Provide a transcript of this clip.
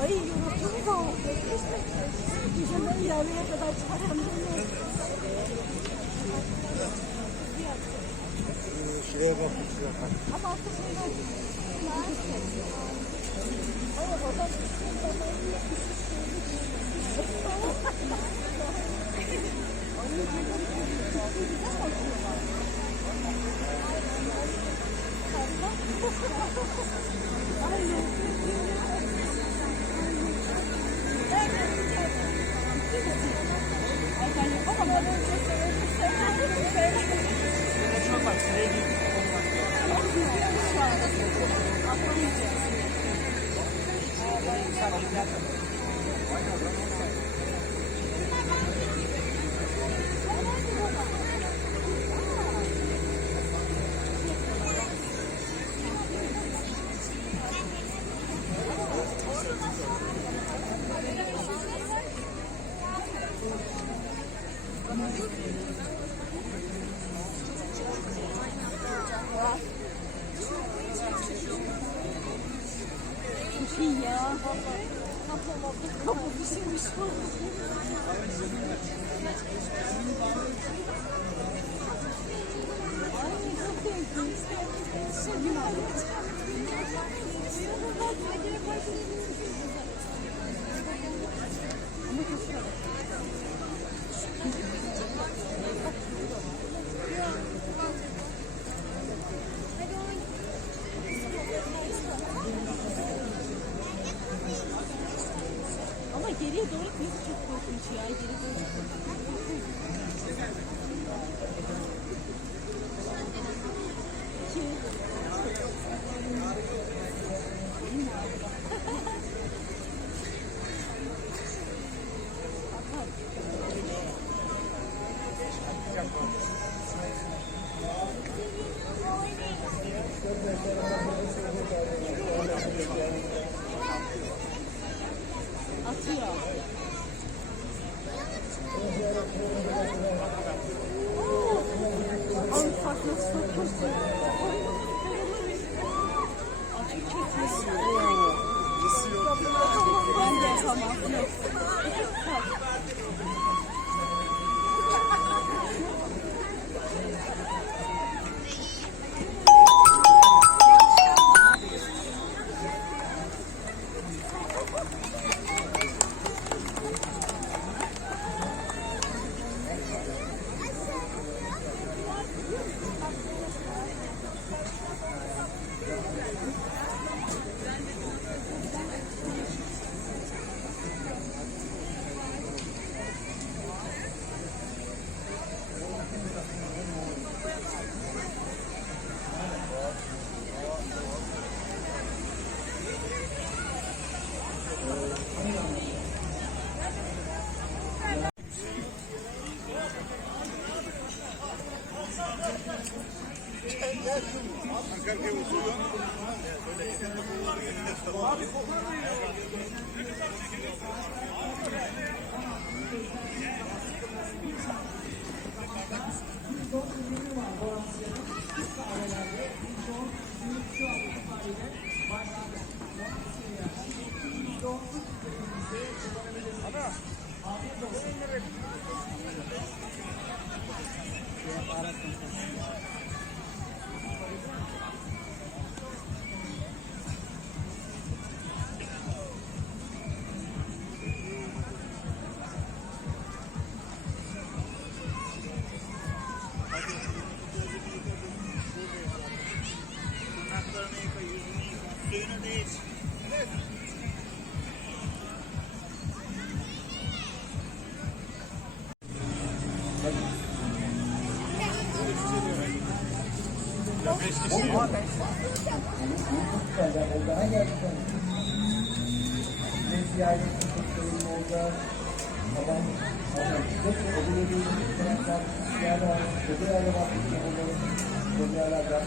Ay yoruldunuz ama. Güzel yarıya kadar çıkaramıyorum. Şuraya bakın, şuraya bak. Ama artık şeyler... Hayır, oradan... İyi ya. Kapı pişirmiş bu. Ay çok keyifli. Sevgili ama geriye doğru kıyısı çok korkunç ya. Geri doğru. Atıyor. Ay farklı çok kötü. Açık çekmesi. Ben de tamam. Yok. 5 kişi. Daha gerçekten. Bir ziyaret ettiklerim orada. Adam çok ödül ediyor. Yer var. Ödül yer var. Onların yerlerden.